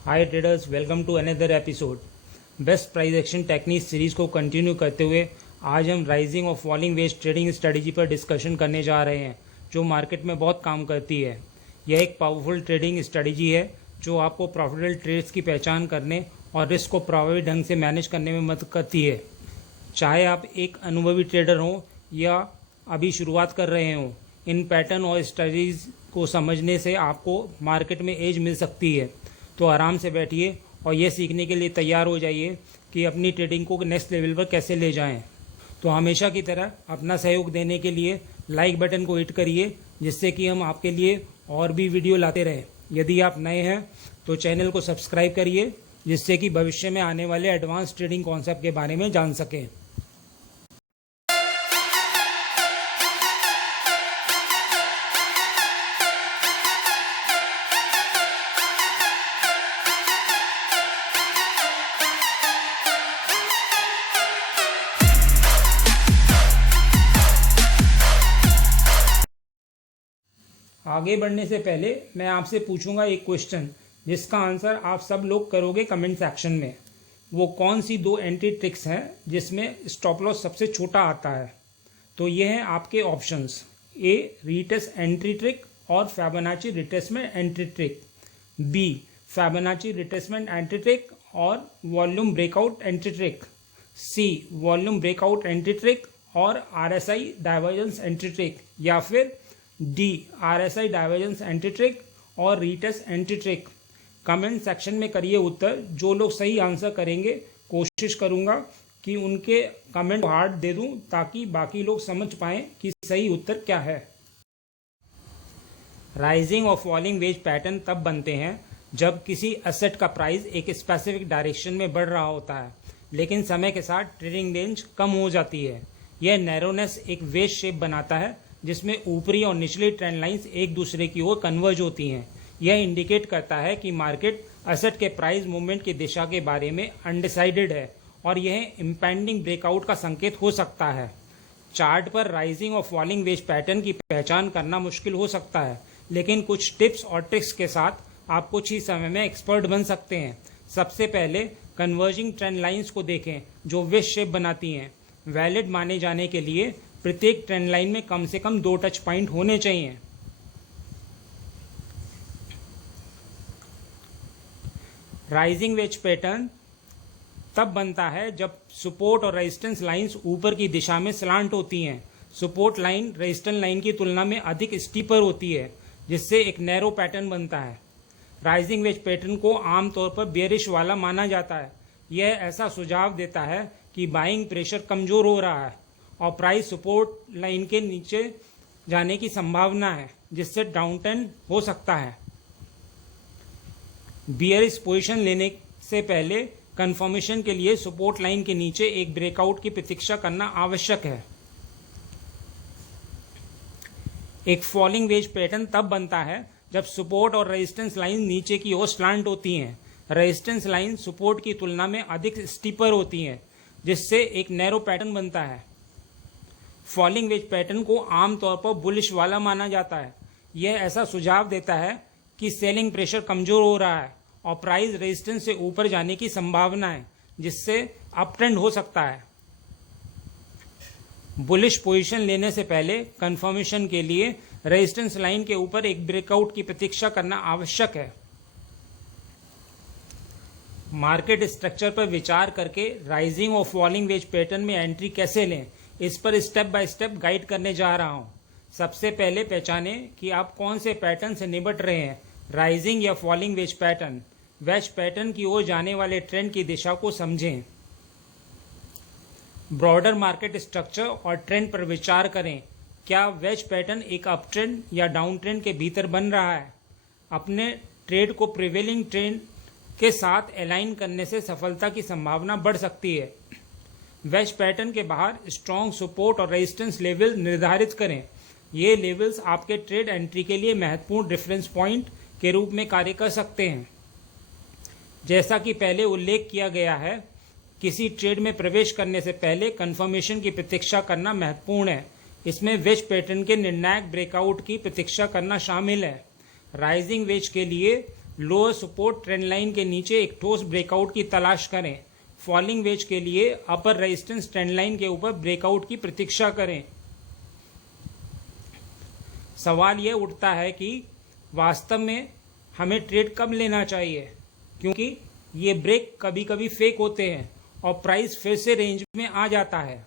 Hi traders, welcome to another episode. Best price action technique series को continue करते हुए आज हम राइजिंग और फॉलिंग वेज ट्रेडिंग स्ट्रेटजी पर डिस्कशन करने जा रहे हैं, जो मार्केट में बहुत काम करती है। यह एक पावरफुल ट्रेडिंग स्ट्रेटजी है जो आपको प्रॉफिटेबल ट्रेड्स की पहचान करने और रिस्क को प्रभावी ढंग से मैनेज करने में मदद करती है। चाहे आप एक अनुभवी ट्रेडर हों या अभी शुरुआत कर रहे हों, इन पैटर्न और स्ट्रेटजीज को समझने से आपको मार्केट में एज मिल सकती है। तो आराम से बैठिए और यह सीखने के लिए तैयार हो जाइए कि अपनी ट्रेडिंग को नेक्स्ट लेवल पर कैसे ले जाएं। तो हमेशा की तरह अपना सहयोग देने के लिए लाइक बटन को हिट करिए, जिससे कि हम आपके लिए और भी वीडियो लाते रहें। यदि आप नए हैं तो चैनल को सब्सक्राइब करिए, जिससे कि भविष्य में आने वाले एडवांस ट्रेडिंग कॉन्सेप्ट के बारे में जान सकें। आगे बढ़ने से पहले मैं आपसे पूछूंगा एक क्वेश्चन, जिसका आंसर आप सब लोग करोगे कमेंट सेक्शन में। वो कौन सी दो एंट्री ट्रिक्स हैं जिसमें स्टॉप लॉस सबसे छोटा आता है? तो ये हैं आपके options: A retest entry trick और Fibonacci retracement entry trick, B Fibonacci retracement entry trick और volume breakout entry trick, C volume breakout entry trick और आरएसआई डाइवर्जेंस एंट्री ट्रिक, या फिर D RSI divergence entry trick और retest entry trick. Comment section में करिए उत्तर। जो लोग सही आंसर करेंगे, कोशिश करूंगा कि उनके कमेंट को हार्ट दे दूं, ताकि बाकी लोग समझ पाएं कि सही उत्तर क्या है। राइजिंग और फॉलिंग वेज पैटर्न तब बनते हैं जब किसी एसेट का प्राइस एक स्पेसिफिक डायरेक्शन में बढ़ रहा होता है, लेकिन समय के साथ ट्रेडिंग रेंज कम हो जाती है। यह नैरोनेस एक वेज शेप बनाता है, जिसमें ऊपरी और निचली ट्रेंड लाइंस एक दूसरे की ओर कन्वर्ज होती हैं। यह इंडिकेट करता है कि मार्केट एसेट के प्राइस मूवमेंट की दिशा के बारे में अनडिसाइडेड है और यह इंपेंडिंग ब्रेकआउट का संकेत हो सकता है। चार्ट पर राइजिंग और फॉलिंग वेज पैटर्न की पहचान करना मुश्किल हो सकता है, लेकिन कुछ टिप्स और ट्रिक्स के साथ आप कुछ ही समय में एक्सपर्ट बन सकते हैं। सबसे पहले कन्वर्जिंग ट्रेंड लाइंस को देखें, जो वेज शेप बनाती हैं। वैलिड माने जाने के लिए प्रत्येक ट्रेंड लाइन में कम से कम 2 टच पॉइंट होने चाहिए। राइजिंग वेज पैटर्न तब बनता है जब सपोर्ट और रेजिस्टेंस लाइंस ऊपर की दिशा में स्लांट होती हैं। सपोर्ट लाइन रेजिस्टेंस लाइन की तुलना में अधिक स्टीपर होती है, जिससे एक नैरो पैटर्न बनता है। राइजिंग वेज पैटर्न को आमतौर पर बेयरिश वाला माना जाता है। यह ऐसा सुझाव देता है कि बाइंग प्रेशर कमजोर हो रहा है और प्राइस सपोर्ट लाइन के नीचे जाने की संभावना है, जिससे डाउनटर्न हो सकता है। बियरिश पोजीशन लेने से पहले कंफर्मेशन के लिए सपोर्ट लाइन के नीचे एक ब्रेकआउट की प्रतीक्षा करना आवश्यक है। एक फॉलिंग वेज पैटर्न तब बनता है जब सपोर्ट और रेजिस्टेंस लाइन नीचे की ओर स्लांट होती हैं। रेजिस्टेंस लाइन सपोर्ट की तुलना में अधिक स्टीपर होती हैं, जिससे एक नैरो पैटर्न बनता है। फॉलिंग वेज पैटर्न को आमतौर पर बुलिश वाला माना जाता है। यह ऐसा सुझाव देता है कि सेलिंग प्रेशर कमजोर हो रहा है और प्राइस रेजिस्टेंस से ऊपर जाने की संभावना है, जिससे अप ट्रेंड हो सकता है। बुलिश पोजीशन लेने से पहले कंफर्मेशन के लिए रेजिस्टेंस लाइन के ऊपर एक ब्रेकआउट की प्रतीक्षा करना आवश्यक है। मार्केट स्ट्रक्चर पर विचार करके राइजिंग और फॉलिंग वेज पैटर्न में एंट्री कैसे लें, इस पर स्टेप बाय स्टेप गाइड करने जा रहा हूं। सबसे पहले पहचानें कि आप कौन से पैटर्न से निपट रहे हैं, राइजिंग या falling wedge pattern. Wedge pattern की ओर जाने वाले ट्रेंड की दिशा को समझें। ब्रॉडर मार्केट स्ट्रक्चर और ट्रेंड पर विचार करें। क्या वेज पैटर्न एक अप ट्रेंड या डाउन ट्रेंड के भीतर बन रहा है? अपने ट्रेड को प्रिवेलिंग ट्रेंड के साथ अलाइन करने से सफलता की संभावना बढ़ सकती है। वेज पैटर्न के बाहर स्ट्रॉन्ग सपोर्ट और रेजिस्टेंस लेवल निर्धारित करें। ये लेवल्स आपके ट्रेड एंट्री के लिए महत्वपूर्ण रेफरेंस पॉइंट के रूप में कार्य कर सकते हैं। जैसा कि पहले उल्लेख किया गया है, किसी ट्रेड में प्रवेश करने से पहले कंफर्मेशन की प्रतीक्षा करना महत्वपूर्ण है। इसमें वेज पैटर्न के निर्णायक ब्रेकआउट की प्रतीक्षा करना शामिल है। राइजिंग वेज के लिए लोअर सपोर्ट ट्रेंड लाइन के नीचे एक ठोस ब्रेकआउट की तलाश करें। फॉलिंग वेज के लिए अपर रेजिस्टेंस ट्रेंड लाइन के ऊपर ब्रेकआउट की प्रतीक्षा करें। सवाल यह उठता है कि वास्तव में हमें ट्रेड कब लेना चाहिए, क्योंकि ये ब्रेक कभी कभी फेक होते हैं और प्राइस फिर से रेंज में आ जाता है।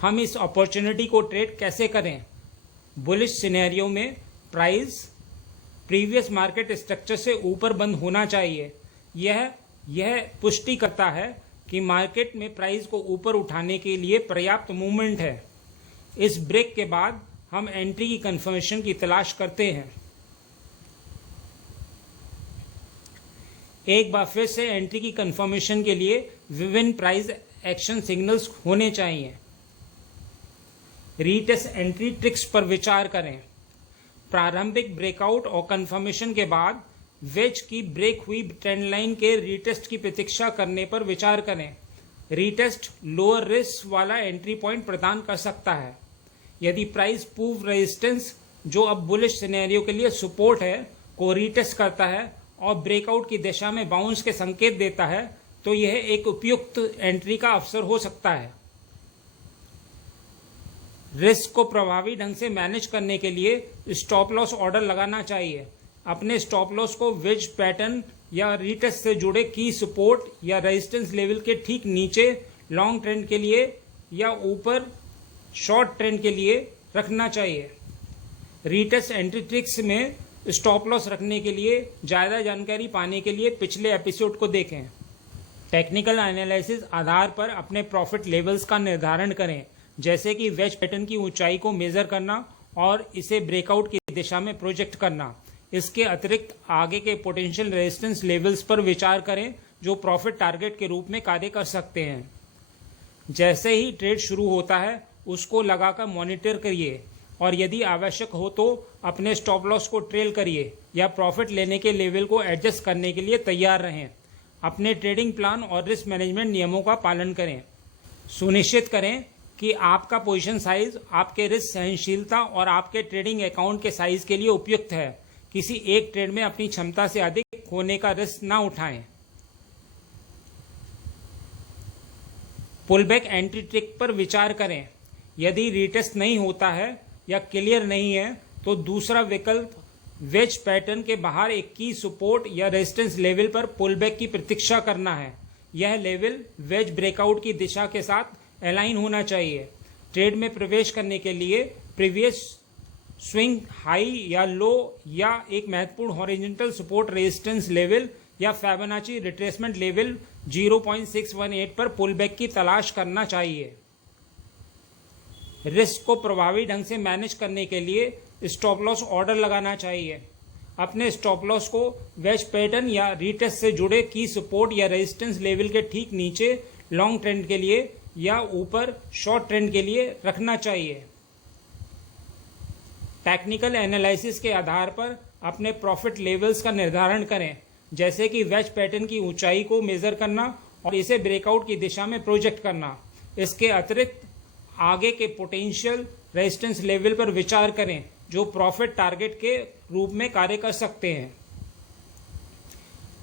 हम इस अपॉर्चुनिटी को ट्रेड कैसे करें? बुलिश सिनेरियो में प्राइस प्रीवियस मार्केट स्ट्रक्चर से ऊपर बंद होना चाहिए। यह पुष्टि करता है कि मार्केट में प्राइस को ऊपर उठाने के लिए पर्याप्त मूवमेंट है। इस ब्रेक के बाद हम एंट्री की कंफर्मेशन की तलाश करते हैं। एक बार फिर से एंट्री की कंफर्मेशन के लिए विभिन्न प्राइस एक्शन सिग्नल्स होने चाहिए। रीटेस्ट एंट्री ट्रिक्स पर विचार करें। प्रारंभिक ब्रेकआउट और कंफर्मेशन के बाद वेज की ब्रेक हुई ट्रेंड लाइन के रीटेस्ट की प्रतीक्षा करने पर विचार करें। रीटेस्ट लोअर रिस्क वाला एंट्री पॉइंट प्रदान कर सकता है। यदि प्राइस पूर्व रेजिस्टेंस, जो अब बुलिश सिनेरियो के लिए सपोर्ट है, को रीटेस्ट करता है और ब्रेकआउट की दिशा में बाउंस के संकेत देता है, तो यह एक उपयुक्त एंट्री का अवसर हो सकता है। रिस्क को प्रभावी ढंग से मैनेज करने के लिए स्टॉप लॉस ऑर्डर लगाना चाहिए। अपने स्टॉप लॉस को वेज पैटर्न या रीटेस्ट से जुड़े की सपोर्ट या रेजिस्टेंस लेवल के ठीक नीचे लॉन्ग ट्रेंड के लिए या ऊपर शॉर्ट ट्रेंड के लिए रखना चाहिए। रीटेस्ट एंट्री ट्रिक्स में स्टॉप लॉस रखने के लिए ज़्यादा जानकारी पाने के लिए पिछले एपिसोड को देखें। टेक्निकल एनालिसिस आधार पर अपने प्रॉफिट लेवल्स का निर्धारण करें, जैसे कि वेज पैटर्न की ऊंचाई को मेजर करना और इसे ब्रेकआउट की दिशा में प्रोजेक्ट करना। इसके अतिरिक्त आगे के पोटेंशियल रेजिस्टेंस लेवल्स पर विचार करें, जो प्रॉफिट टारगेट के रूप में कार्य कर सकते हैं। जैसे ही ट्रेड शुरू होता है उसको लगाकर मॉनिटर करिए और यदि आवश्यक हो तो अपने स्टॉप लॉस को ट्रेल करिए या प्रॉफिट लेने के लेवल को एडजस्ट करने के लिए तैयार रहें। अपने ट्रेडिंग प्लान और रिस्क मैनेजमेंट नियमों का पालन करें। सुनिश्चित करें कि आपका पोजीशन साइज आपके रिस्क सहनशीलता और आपके ट्रेडिंग अकाउंट के साइज के लिए उपयुक्त है। किसी एक ट्रेड में अपनी क्षमता से अधिक खोने का रिस्क ना उठाएं। पुलबैक एंट्री ट्रिक पर विचार करें। यदि रीटेस्ट नहीं होता है या क्लियर नहीं है तो दूसरा विकल्प वेज पैटर्न के बाहर एक की सपोर्ट या रेजिस्टेंस लेवल पर पुलबैक की प्रतीक्षा करना है। यह लेवल वेज ब्रेकआउट की दिशा के साथ अलाइन होना चाहिए। ट्रेड में प्रवेश करने के लिए प्रीवियस स्विंग हाई या लो या एक महत्वपूर्ण हॉरिजॉन्टल सपोर्ट रेजिस्टेंस लेवल या फिबोनाची रिट्रेसमेंट लेवल 0.618 पर पुलबैक की तलाश करना चाहिए। रिस्क को प्रभावी ढंग से मैनेज करने के लिए स्टॉप लॉस ऑर्डर लगाना चाहिए। अपने स्टॉप लॉस को वेज पैटर्न या रीटेस्ट से जुड़े की सपोर्ट या रेजिस्टेंस लेवल के ठीक नीचे लॉन्ग ट्रेंड के लिए या ऊपर शॉर्ट ट्रेंड के लिए रखना चाहिए। टेक्निकल एनालिसिस के आधार पर अपने प्रॉफिट लेवल्स का निर्धारण करें, जैसे कि वेज पैटर्न की ऊंचाई को मेजर करना और इसे ब्रेकआउट की दिशा में प्रोजेक्ट करना। इसके अतिरिक्त आगे के पोटेंशियल रेजिस्टेंस लेवल पर विचार करें, जो प्रॉफिट टारगेट के रूप में कार्य कर सकते हैं।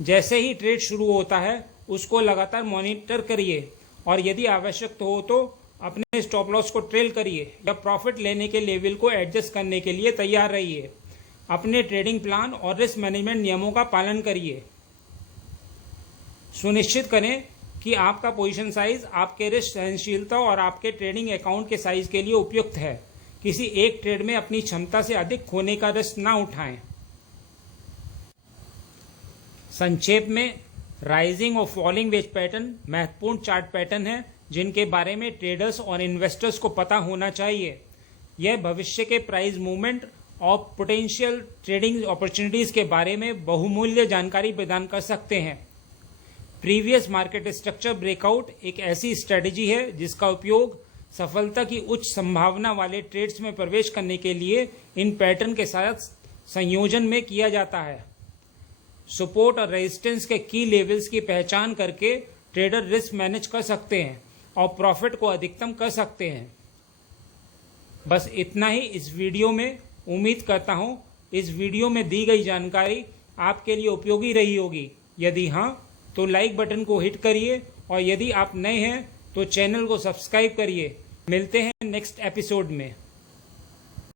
जैसे ही ट्रेड शुरू होता है उसको लगातार मॉनिटर करिए और यदि आवश्यक हो तो अपने स्टॉप लॉस को ट्रेल करिए या प्रॉफिट लेने के लेवल को एडजस्ट करने के लिए तैयार रहिए। अपने ट्रेडिंग प्लान और रिस्क मैनेजमेंट नियमों का पालन करिए। सुनिश्चित करें कि आपका पोजीशन साइज आपके रिस्क सहनशीलता और आपके ट्रेडिंग अकाउंट के साइज के लिए उपयुक्त है। किसी एक ट्रेड में अपनी क्षमता से अधिक खोने का रिस्क ना उठाएं। संक्षेप में, राइजिंग और फॉलिंग वेज पैटर्न महत्वपूर्ण चार्ट पैटर्न है जिनके बारे में ट्रेडर्स और इन्वेस्टर्स को पता होना चाहिए। यह भविष्य के प्राइस मूवमेंट और पोटेंशियल ट्रेडिंग अपॉर्चुनिटीज के बारे में बहुमूल्य जानकारी प्रदान कर सकते हैं। प्रीवियस मार्केट स्ट्रक्चर ब्रेकआउट एक ऐसी स्ट्रेटजी है जिसका उपयोग सफलता की उच्च संभावना वाले ट्रेड्स में प्रवेश करने के लिए इन पैटर्न के साथ संयोजन में किया जाता है। सपोर्ट और रेजिस्टेंस के की लेवल्स की पहचान करके ट्रेडर रिस्क मैनेज कर सकते हैं और प्रॉफिट को अधिकतम कर सकते हैं। बस इतना ही इस वीडियो में। उम्मीद करता हूँ इस वीडियो में दी गई जानकारी आपके लिए उपयोगी रही होगी। यदि हाँ तो लाइक बटन को हिट करिए और यदि आप नए हैं तो चैनल को सब्सक्राइब करिए। मिलते हैं नेक्स्ट एपिसोड में।